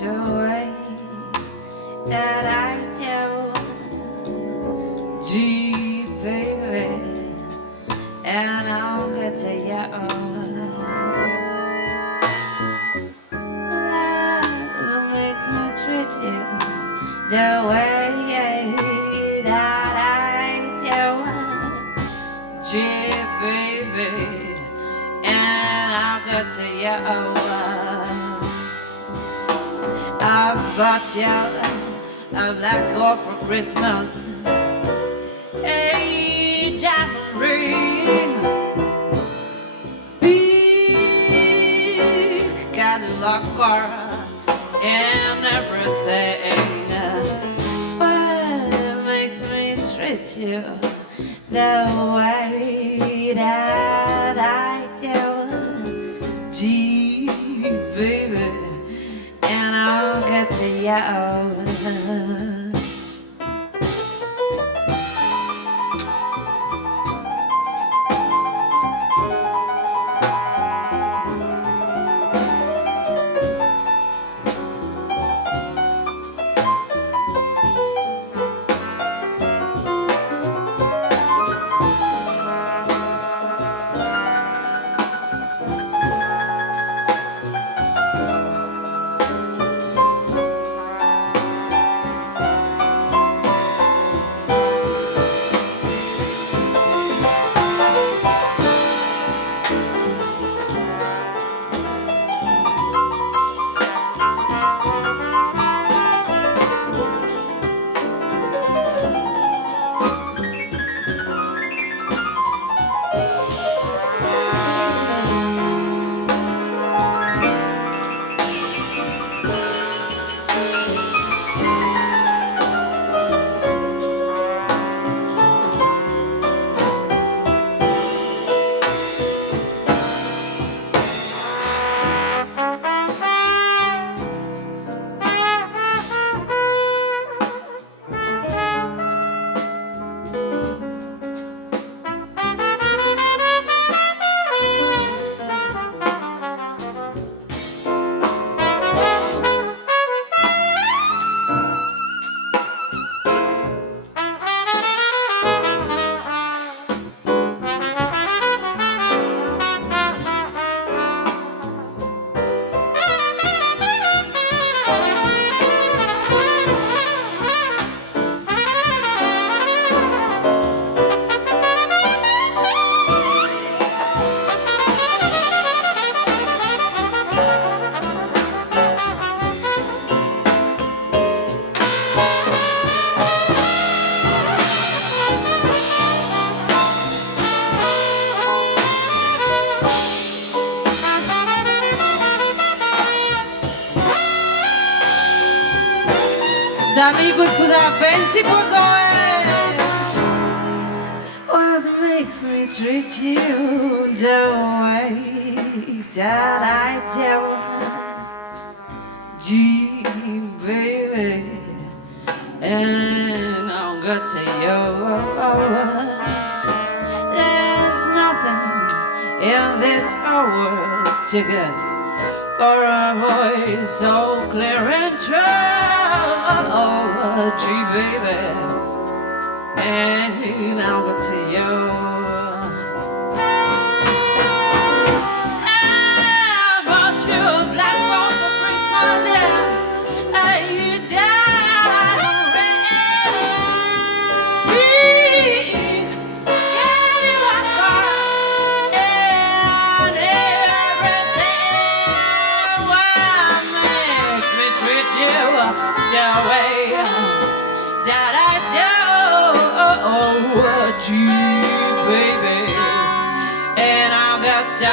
the way that I do. Gee, baby, and I'll get to you. Love makes me treat you the way that I do. Gee, baby, and I'll get to you. I bought you a black coat for Christmas. Hey, diamond ring, big Cadillac car, and everything. But it makes me treat you the way that I do. Gee, baby, and I'll get to you. Dame и господа, Ventzislav Blagoev. What makes me treat you the way that I do? Gee, baby, and I'll get to you. There's nothing in this world to get for a voice so clear and true. Oh, gee, baby, and I'll get to you. I bought you a black robe for Christmas, yeah. You died big Cadillac car, and everything. What makes me treat you the way that I do? Gee, baby, and I'll get to